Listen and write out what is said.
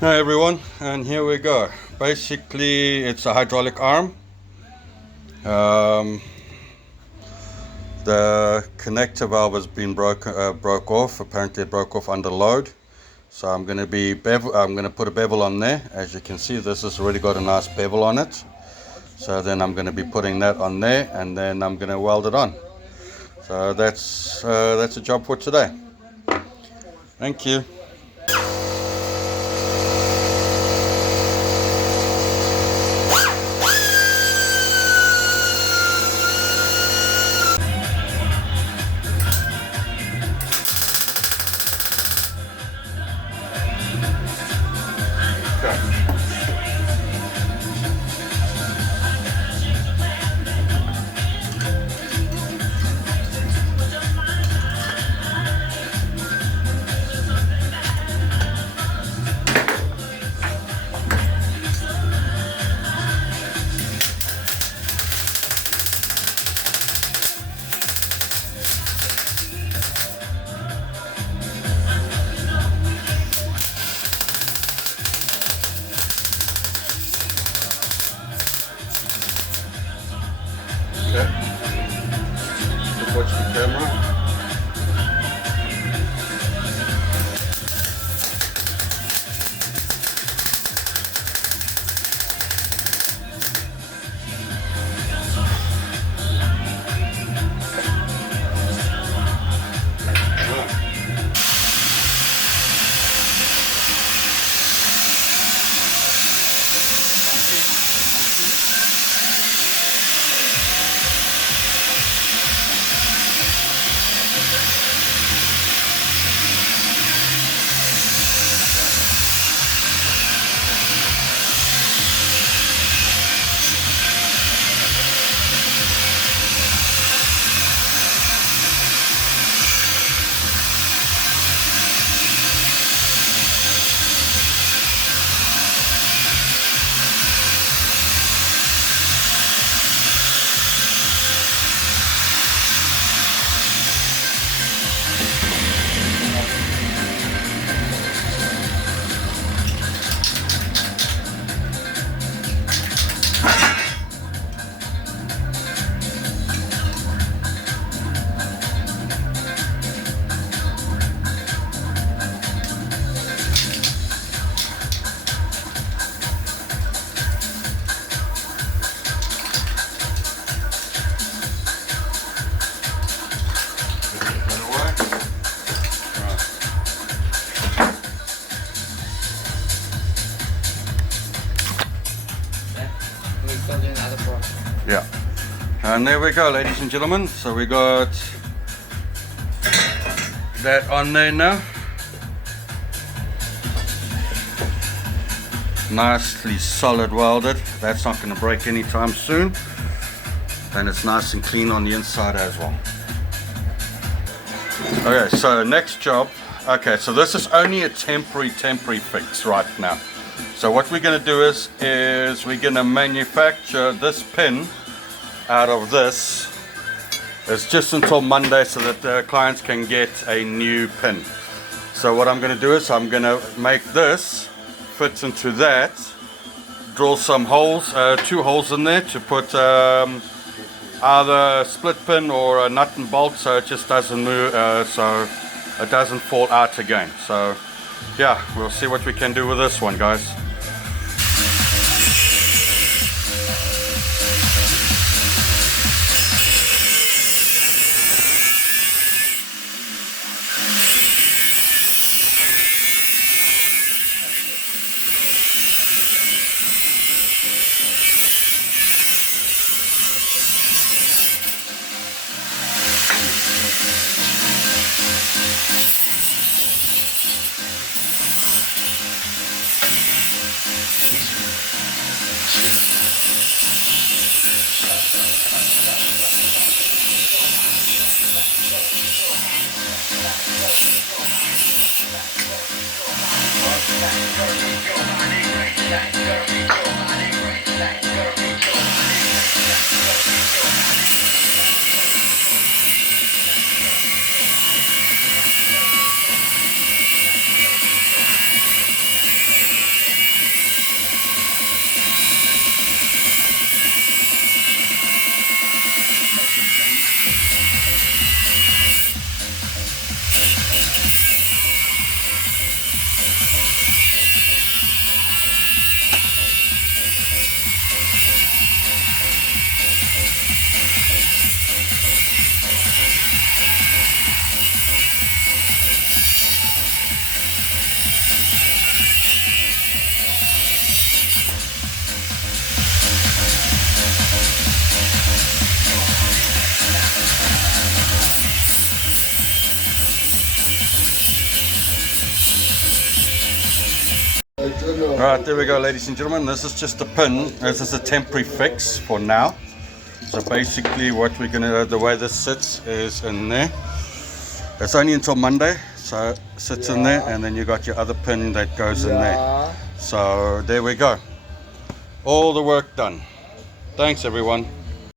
Hi everyone, and here we go. Basically, it's a hydraulic arm. The connector valve has been broke off. Apparently, it broke off under load. So I'm going to put a bevel on there. As you can see, this has already got a nice bevel on it. So then I'm going to be putting that on there, and then I'm going to weld it on. So that's a job for today. Thank you. Okay. Just watch the camera. Yeah, and there we go, ladies and gentlemen. So we got that on there now, nicely solid welded. That's not going to break anytime soon, and it's nice and clean on the inside as well. Okay, so next job. Okay, so this is only a temporary fix right now. So what we're going to do is we're going to manufacture this pin out of this. It's just until Monday so that the clients can get a new pin. So what I'm going to do is I'm going to make this fit into that, drill some holes, 2 holes in there to put either a split pin or a nut and bolt, so it just doesn't move, so it doesn't fall out again. So yeah, we'll see what we can do with this one, guys. Alright, there we go, ladies and gentlemen. This is just a pin. This is a temporary fix for now. So basically what we're going to, the way this sits is in there. It's only until Monday, so it sits in there, and then you got your other pin that goes in there. So there we go. All the work done. Thanks everyone.